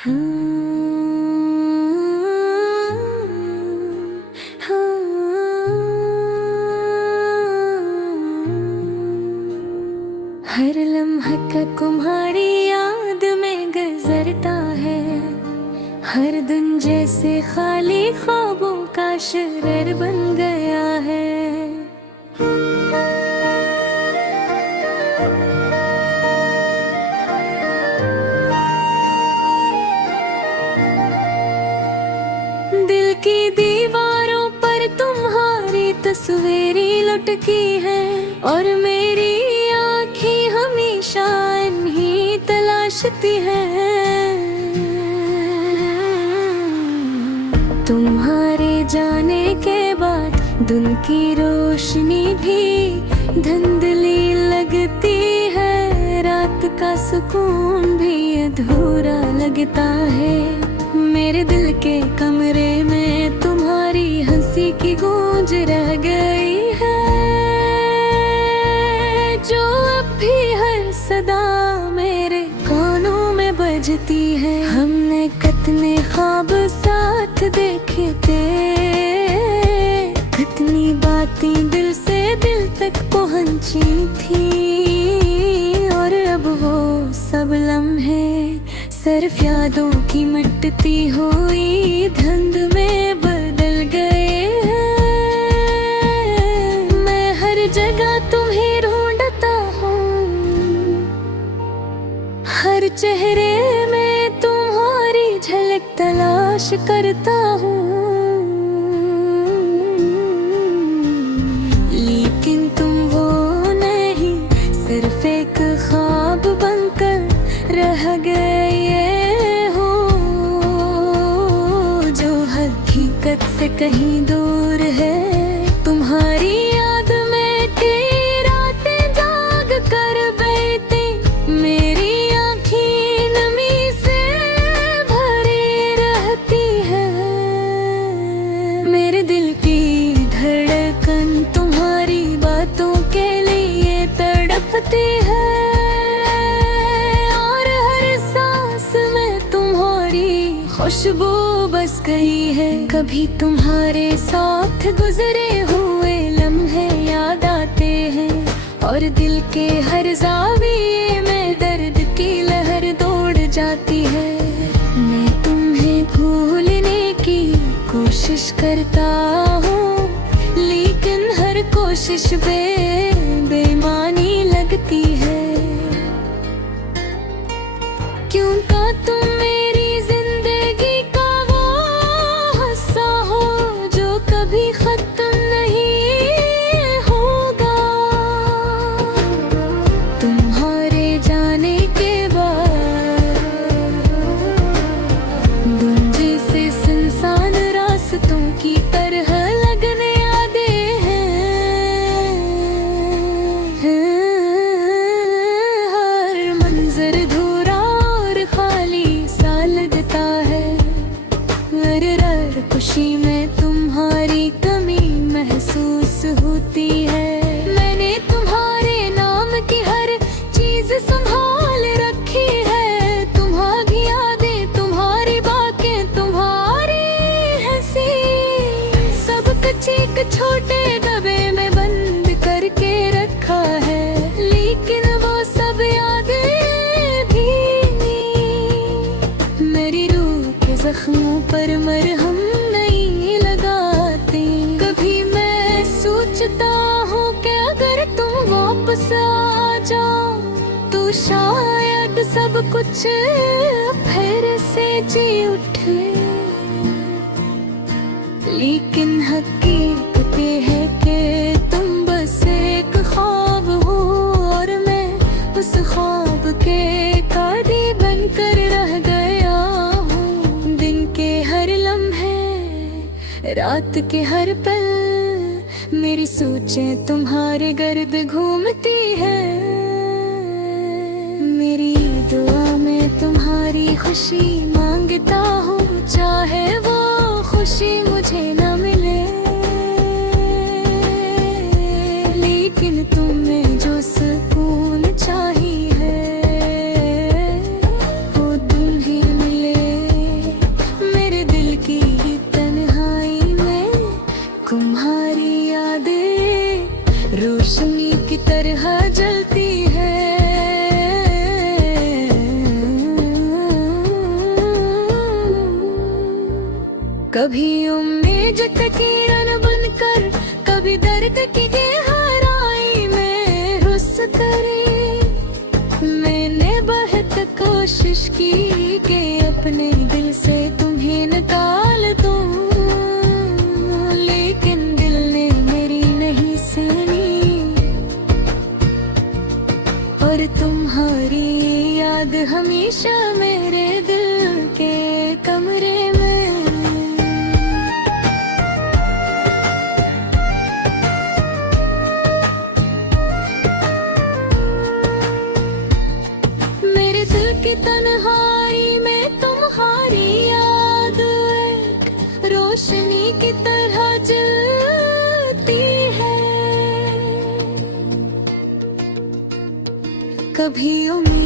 हर लम्हा का तुम्हारी याद में गुजरता है। हर दिन जैसे खाली ख्वाबों का शहर बन गया है। दिल की दीवारों पर तुम्हारी तस्वीरें लटकी है और मेरी आँखें हमेशा इन्हीं तलाशती है। तुम्हारे जाने के बाद दिन की रोशनी भी धुंधली लगती है। रात का सुकून भी अधूरा लगता है। मेरे दिल के कमरे में तुम्हारी हंसी की गूंज रह गई है, जो अब भी हर सदा मेरे कानों में बजती है। हमने कितने ख्वाब साथ देखे थे, कितनी बातें दिल से दिल तक पहुंची थी, और अब वो सब लम्हे सिर्फ यादों की मिटती हुई धुंध में बदल गए हैं। मैं हर जगह तुम्हें ढूंढता हूँ, हर चेहरे में तुम्हारी झलक तलाश करता हूँ, लेकिन तुम वो नहीं, सिर्फ एक ख्वाब बनकर रह गए हो, जो हकीकत से कहीं दूर है। तुम्हारी याद में कई रातें जाग कर बैठी, मेरी आँखें नमी से भरी रहती है। मेरे दिल की धड़कन तुम्हारी बातों के लिए तड़पती है, खुशबू बस गई है। कभी तुम्हारे साथ गुजरे हुए लम्हे याद आते हैं, और दिल के हर ज़ाविये में दर्द की लहर दौड़ जाती है। मैं तुम्हें भूलने की कोशिश करता हूँ, लेकिन हर कोशिश बेईमानी लगती है। क्यों का तुम मेरी कभी खत्म नहीं होगा। तुम्हारे जाने के बाद गंजे से सुनसान रास्तों की तरह लगने आते हैं। हर मंजर धूरा और खाली सा लगता है। खुशी में तुम्हारी कमी महसूस होती है। मैंने तुम्हारे नाम की हर चीज संभाल रखी है, तुम्हारी यादें, तुम्हारी बातें, तुम्हारी हंसी, सब कुछ एक छोटे डब्बे में बंद करके रखा है, लेकिन वो सब यादें भी मेरी रूह के जख्मों पर मरहम सोचता हूँ कि अगर तुम वापस आ जाओ तो शायद सब कुछ फिर से जी उठे, लेकिन हकीकत है कि तुम बस एक ख्वाब हो, और मैं उस ख्वाब के कादी बनकर रह गया हूँ। दिन के हर लम्हे, रात के हर पल, मेरी सोचें तुम्हारे गर्द घूमती है। मेरी दुआ में तुम्हारी खुशी मांगता हूँ, चाहे वो खुशी मुझे न मिले, लेकिन तुम्हें जो सुकून चाहिए वो तुम्हें मिले। कभी उम्मीद की रन बनकर, कभी दर्द की गहराई में रुस करे। मैंने बहुत कोशिश की कि अपने दिल से तुम्हें निकाल दूं, लेकिन दिल ने मेरी नहीं सुनी। और तुम्हारी याद हमेशा मेरे दिल के कमरे में। मेरे दिल की तन्हाई में तुम्हारी याद एक रोशनी की तरह जलती है। कभी उम्मीद